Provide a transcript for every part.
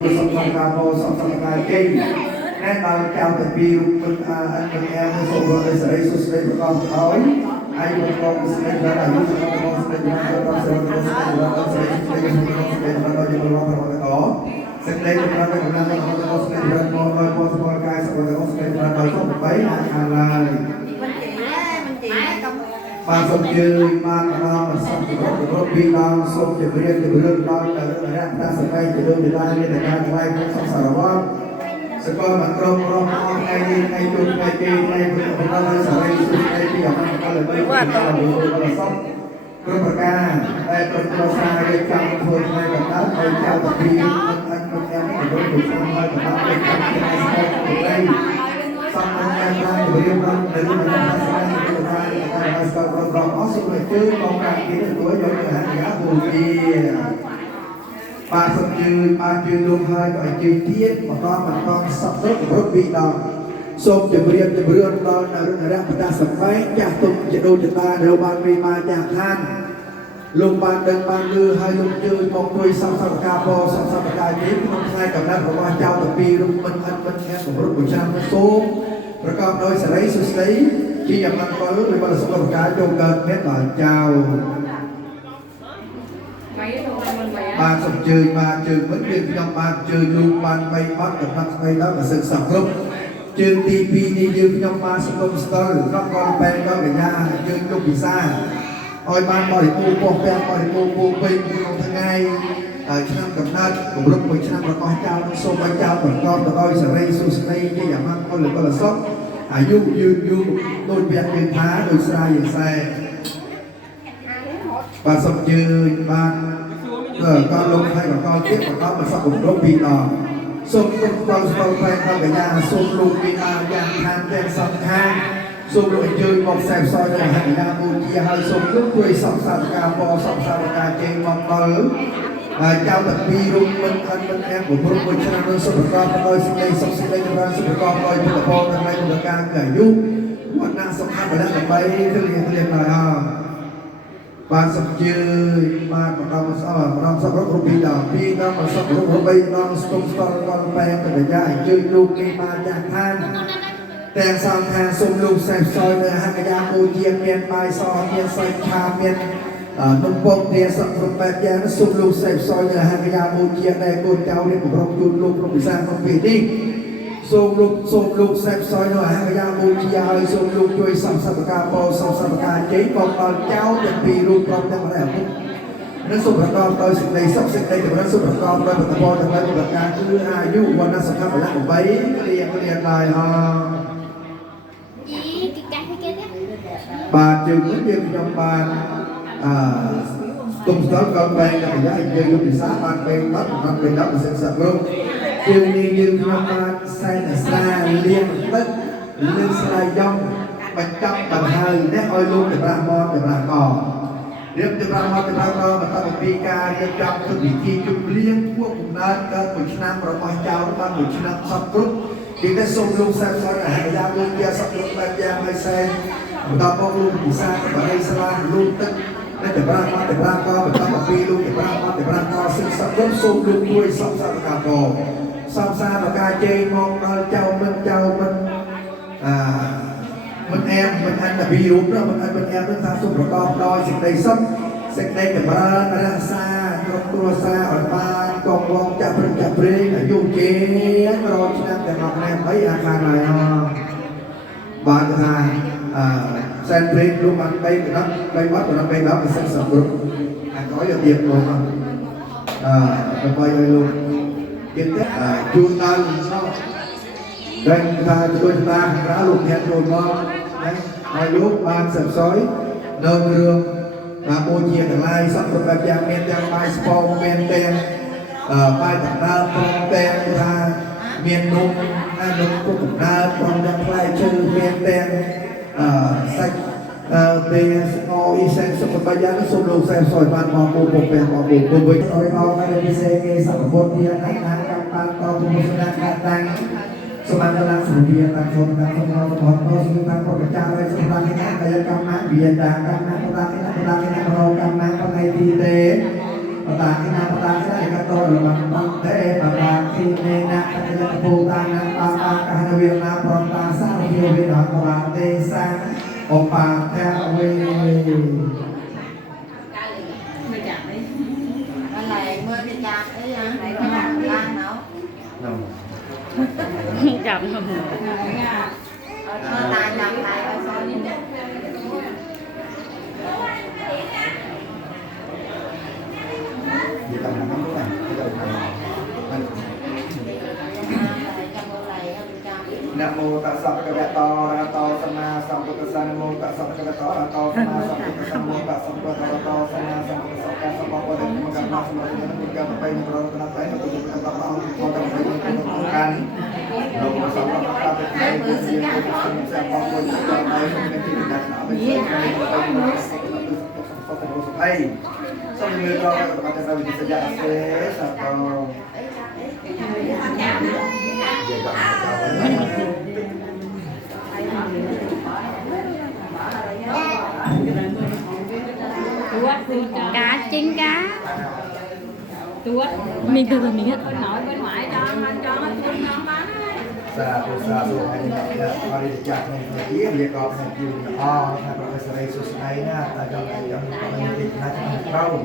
song song ca mô song song ca kinh nét bao cao tập bi mình anh mình em nó số rồi sẽ số sẽ có con nói ai một con sẽ ra là những con sẽ ra con sẽ ra con sẽ ra con sẽ ra con sẽ ra có sẽ đây là con sẽ ra con sẽ ra con cái sẽ ra con sẽ ra con không mấy là ba sông chơi ba nó sông rồi bi đào sông chơi bơi đào là ta sẽ bay chơi đôi để ta nên là ta bay cũng sông sả đó sẽ coi mặt rong ngay chun ngay kia ngay vừa nó nói sả đây chun ngay kia mà nó là bây sông rồi bậc ca đây còn xa cái trong thôi ngay cả đó thôi chào tập đi anh em cái đối tượng xong thôi cả đó cái đây xong anh em ra người yêu con để mà ta sẽ còn có sự việc chứ con càng kiến được tuổi rồi hả giá buồn kia ba sông chư luôn hơi gọi chư thiết mà con sắp rất rất bị đòn xôm chữ riêng đó là ra ta sập váy cha tung chữ đôi chữ ta đều ban mi ma cha than lùng ban đơn ban lư hai lùng chơi một đôi song song ca bò song song ca chín không sai cầm nát của ba trao tập pi lùng bên anh bên em của lúc buổi sáng nó xuống rồi con đôi sẽ lấy số lấy khi nhập ăn có lúc thì bao giờ số cá trâu cơn hết là chào ba sông chơi vẫn điên trong ba chơi luôn ban bay bắt được bắt bay đó là sự sập lúc chơi TV đi dương trong ba sông công star nó con bè con cả nhà chơi lúc bị xa ôi ban mọi cô bè mọi cô bình tháng ngày ở trong cầm nát của lúc buổi sáng là con trao nó xô con trao còn con được ôi sẽ rây số này cái giảm ăn con là sốc du đôi biệt biệt phá đôi sai dừng xe và sông chơi ban giờ con lông hay là con tiếp của nó mà sao cũng đốt bị đỏ sông con quen con cả nhà sông lùn bị đỏ dạng than đen sông than sông lùi chơi một xẹp soi là hành ra mua chia hai sông lúc quay sông sàn cà bò sông sàn cà trên mong to lớn chào tập bi rung minh anh minh em của một người cha nơi sông con nơi sinh đây sông sinh đây ra sông con nơi của con thằng này của ca cải du quán na sông hai phải đang bay cái liền này à ba sông chơi ba còn đâu mà sông rất rung bi đỏ bi đó mà sông rung bay nó sông con bay từ nhà chơi luôn đi ba chàng than đèn sang than sông lục xẹp soi nơi hai cái nhà mua chia miền bài so miền xanh kha miền nông bông đèn sập rung bay nhà nó sông lục xẹp soi nơi hai cái nhà mua chia đây côn cao đi của rong chun lục rong bị sang rong bị đi sông lục xẹp soi nơi hai cái nhà mua chia hơi sông lục chui sập ca bò sập ca chế còn còn cháu được bị lục rong đang ở đây nó sụp con tôi sinh đây sắp sinh đây thì nó sụp con tôi một con thằng đây một ca cứ hai du quan nó sắp khắp lại một bấy cái liền bài ho bà trường ứng viên trong ban cùng đó con ban là giá hình như bị sát ban bên đó là sẽ sập luôn trường như trong ban sai là xa liên tất liên sai dông bạch trong bằng hơi nét oi luôn để ra mon để ra cò riêng từ ra mon để ra cò mà ta một ca riêng trong thực bị thi chung liên quốc cùng nơi cơ một năm rồi mọi chào nó ban một năm sắp rút thì cái sông luôn xem coi là hai gia luôn kia sắp rút ban gia hay xe ta có luôn bị xa ở đây xa luôn tất nên để ra co để ta một phi luôn để ra co sinh sắp rút sông luôn đuôi sông xa cả cò sông xa là ca chê ngon chào mình mình em mình anh là bi đúng đó mình anh mình em nó ra xuống rồi con đôi dịch đây sắp dịch đây để mà ra xa con tua xa ở ba con con chạm rê là vô chế rồi cho nên để học em mấy khang này bạn thứ hai sen rê luôn anh bay nó bay bắt rồi nó bay đó mình sẽ sập được anh có được tiền rồi mà mình bay luôn kiến thức chun tan đây ta tôi ta đã lục hẹn rồi ngon đấy hai lúc ban sập sói nâng rương mua chia thằng lai sắp được bạc giang men giang mai spong men ten mai thằng na phong ten ta miền nung của thằng na phong giang lai chư men ten sạch tiền ngô y sen sắp được bạc giang nó sụp lục xem sỏi ban mò bột bèn mò bột bột bịch sỏi mò cái này xe nghe sắp bột tiền anh cam ban to bột sữa đang Semangat sedia takut mau foto kita berbicara tentang ini kayak kamar biasa kamar petani mau kamar pengai tite petani kita lekat tol lemak teh petani nê na ta phù ta na ta ta ca na viên na prom ta sa viên viên đó các bạn tê sa opa theo về này mưa thì chặt ấy này có làm lan nào chậm không tài làm tài ở sau đi gì tầm năm cái này Nam mô Tát Sa Bhagavato Arahato Sama Sambuddhassa Nam mô Tát Sa Bhagavato Arahato Sama Sambuddhassa Nam mô Tát Sa Bhagavato Arahato Sama Sambuddhassa Sama Buddha Nama Sama Buddha Nama Pai Nama Rata Nama Pai Nama Buddha Nama Pai Nama Buddha Nama Pai Nama Buddha Sama Buddha Nama Pai Nama Buddha Sama Buddha Nama Pai Nama Buddha Nama Pai Xong người lo các bạn sẽ làm gì sẽ satu cá chín cá tuốt mình từ từ mình bên nội bên ngoại cho nó ngon bán Satu mari dicapai lagi dia kau nanti oh nah Profesor Yesus lainnya tajam tajam nanti nanti tahu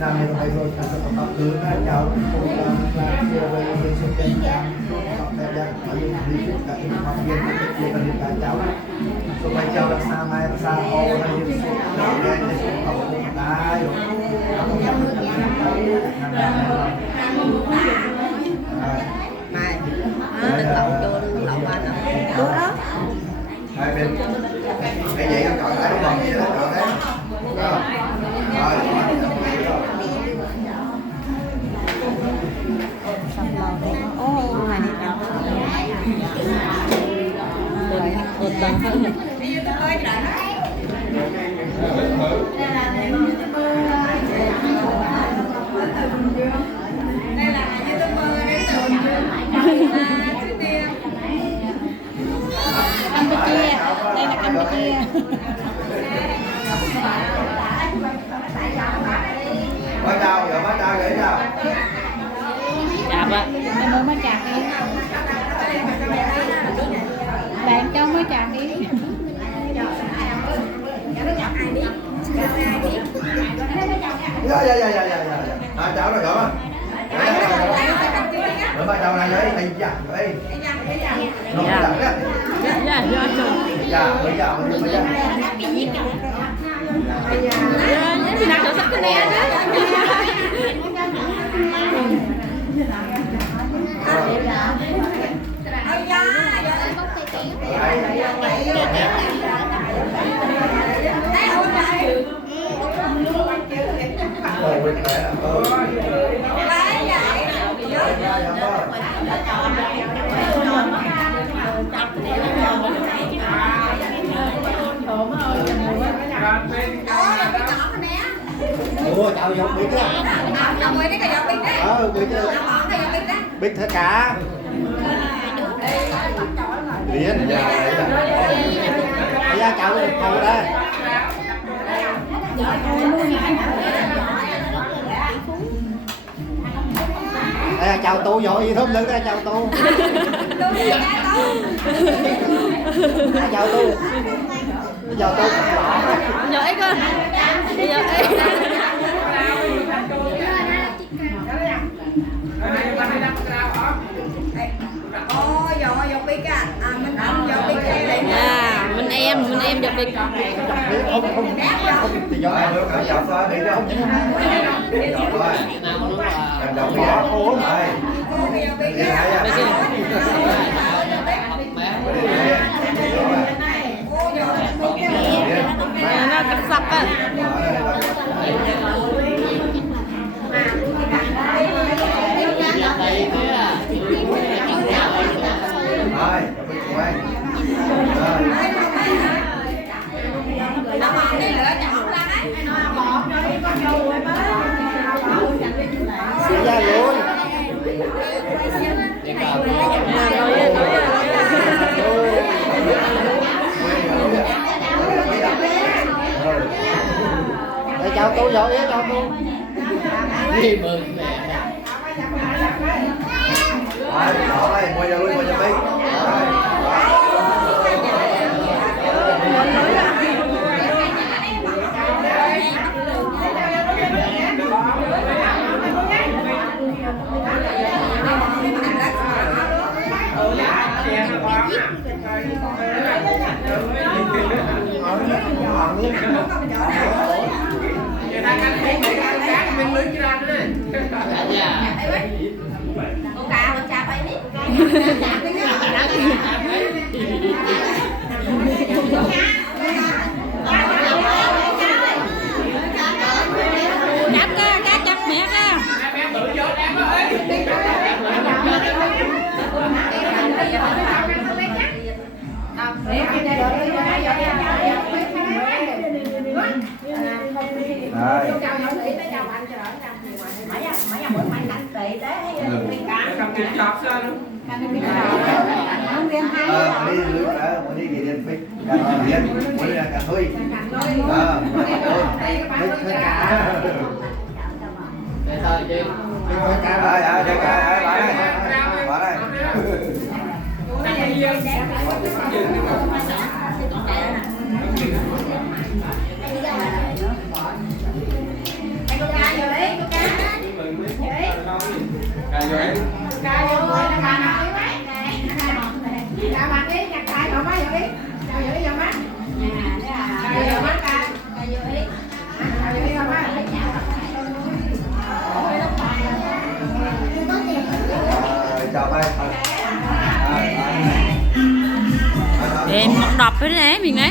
namanya Tuhan Yesus kita tetap dulu jauh pulang lagi dari Yesus yang sampai yang paling di kita ini makin kita kita jauh supaya jauh sama sama orang Yesus dan Yesus tahu kita aku yang này lẩu chua lẩu ba lẩu chua đó hai bên cái vậy nó cởi lại bằng gì đó cởi đấy xong màu này ô này đi đâu một tầng hơn Campuchia đây là Campuchia bắt đầu rồi bắt đầu gửi nào chạp ạ em mới mới chặt đi bạn cho mới chặt đi dạ cháu rồi cháu rồi bắt đầu này đấy anh dặn đấy nó dặn đấy bây giờ thì nào sắp cái này ủa cháu giống biết á biết tất cả liền dạ cháu cầu đây đây chào tu giỏi gì thơm lưng đây chào tu chào tu chào tu giỏi cơ giỏi mình em giật đi không thì do ai nữa cả chào phá đi đâu đồng bỏ uống rồi nó cắt sọc á ra luôn chào cô giỏi chào cô gì mừng mẹ Đáp cơ, cá chặt mẹ cơ. Đi lướt đó, đi gì đi phải càng điên, mới là càng thôi. Phải cá. Phải cá rồi, đây cá, bỏ đây. Chào bay. Em một đập với đấy mình ấy.